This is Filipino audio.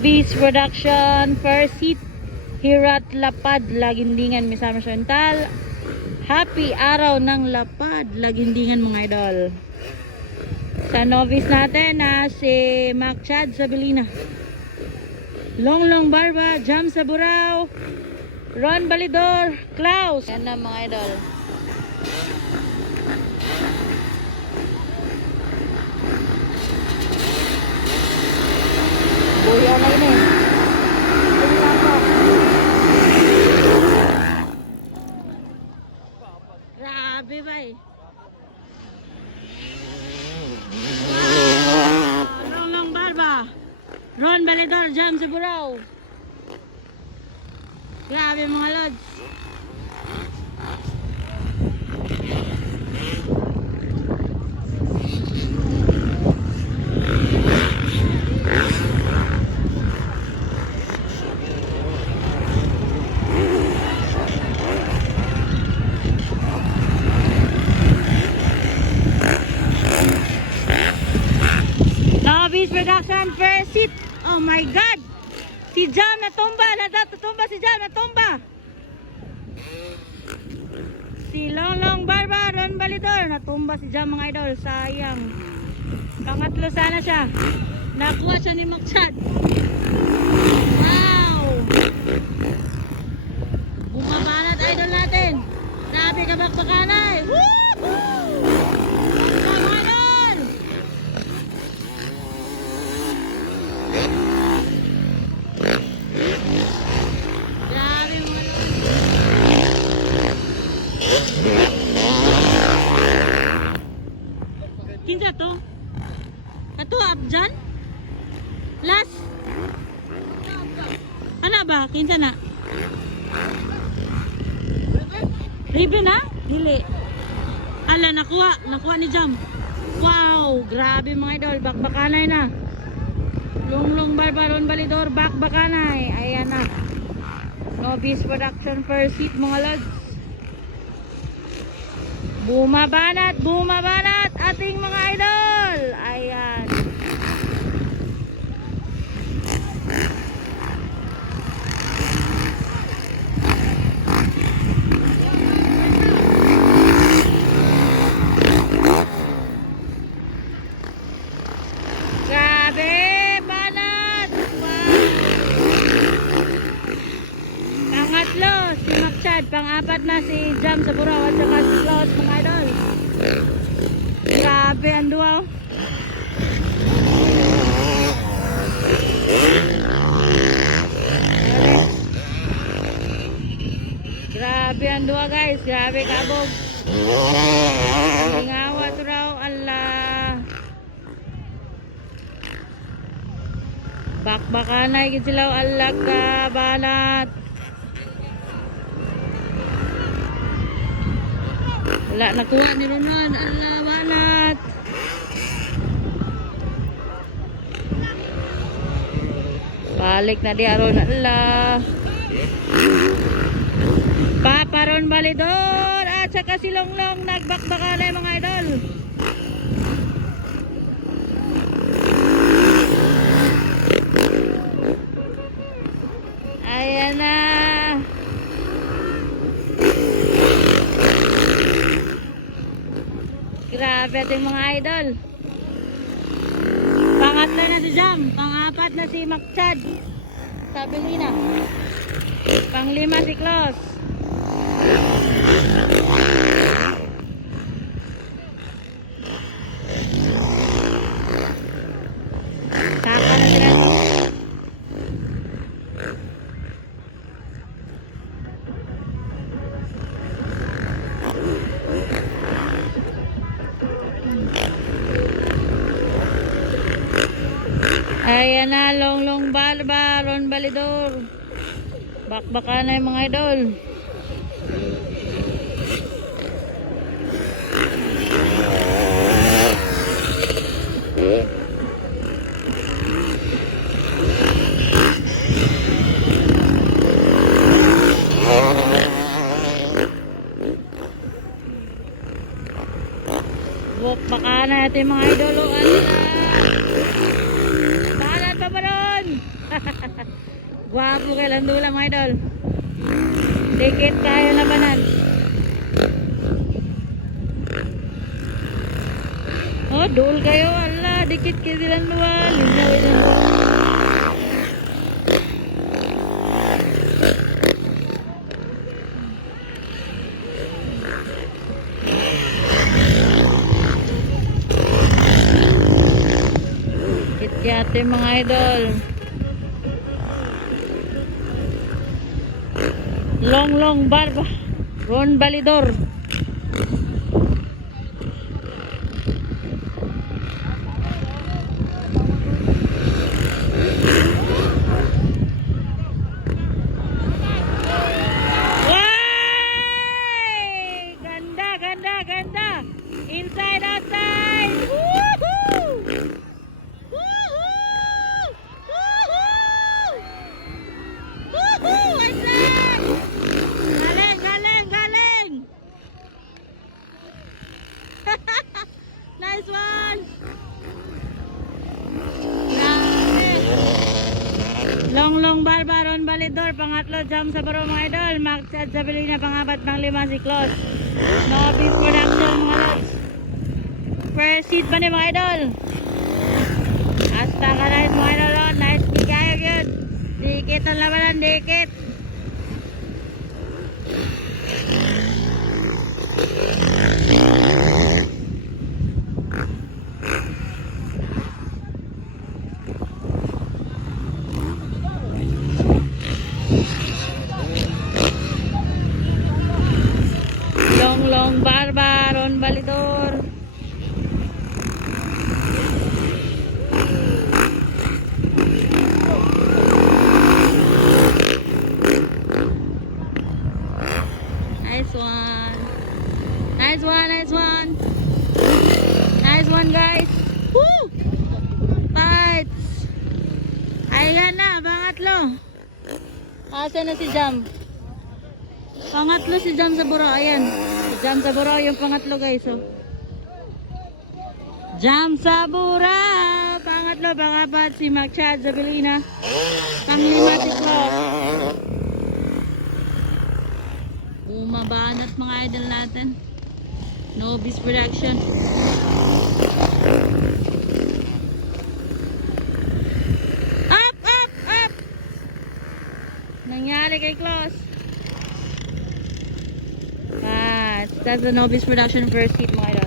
Novice Production first hit Hirat Lapad Lagindingan Misama Chantal. Happy araw ng Lapad Lagindingan mga idol. Sa novice natin na si Mac Chad Sabilina, Longlong Barba, Jam sa Burao, Ron Balidor, Klaus. Yan na mga idol. Buya na yun eh. Grabe ba eh. Longlong Barba, Ron Balidor, Jam sa Burao. Grabe mga lods. Novice Production first hit. Oh my God! Si Jam natumba! Natutumba si Jam! Natumba! Si Longlong Barba, Ron Balidor. Natumba si Jam mga idol. Sayang. Pangatlo sana siya. Nakuha siya ni Mac Chad. Wow! Bumabanat idol natin. Grabe ka bakbakanay. Woohoo! Mga idol! Grabe mga kinsa to? Kato abjan? Last? Ano ba? Kinsa na? Ribbon na? Dili. Ala, nakuha ni Jam. Wow, grabe mga idol, bakbakanay na. Longlong Barba, Ron Balidor, bakbakanay. Ayan na. Novice Production first hit mga lods. Bumabanat ating mga idol. Ayan. Grabe, banat. Wow. Pangatlo, si Mac Chad. Pang-apat na si Jam sa Burao at saka si Klaus mga idol. Grabe ang duwa. Grabe ang duwa guys. Grabe kabog. Ngawa to raw. Allah. Bakbakanay gid sila. Allah ka banat. Wala nakuha ni Ronan. Allah banat. Balik na di aron. Allah. Papa Ron Balidor at saka si Longlong nagbakbakanay mga idol. Ayan na. Grabe ating mga idol. Pangatlo na si Jam. Pangapat na si Mac Chad Sabilina. Panglima si Klaus. Saka na sila. Ayan na, Longlong Barba, Ron Balidor. Bakbakanay mga idol. Baka natin mga idol. Balat pa ba ron? Gwapo kay Landula mga idol. Dikit kaya labanan. Oh, duel kayo. Ala, dikit kayo silang dua. Linaw ilang dua. Dikit yate mga idol. Long barba. Ron Balidor. Ganda. Inside, outside. Woohoo! Woohoo! Woohoo! Woohoo! Outside! Galing! Nice one! Long Barbaron Balidor, pangatlo jump sa baro mga idol. Max at Sabelina, pangapat, panglima si Klaus. Nobis Production mga lods. First seat pa ni mga idol. Hasta ka nice mga idol. Oh. Nice kick kayo yun. Dikit ang labanan, dikit. Long Barbaron Balidor. Nice one guys. Woo! Fights. Ayan na, pangatlo. Asa na si Jam? Pangatlo si Jam sa buro, ayan. Si Jam sa buro yung pangatlo guys, oh. Jam sa bura. Pangatlo, pangapat si Macchad Zabelina. Panglima si Klaus. Bumabanat mga idol natin. Nobis Production. Up! Nangyari kay Klaus. That's the Nobis Production first seat mga idol.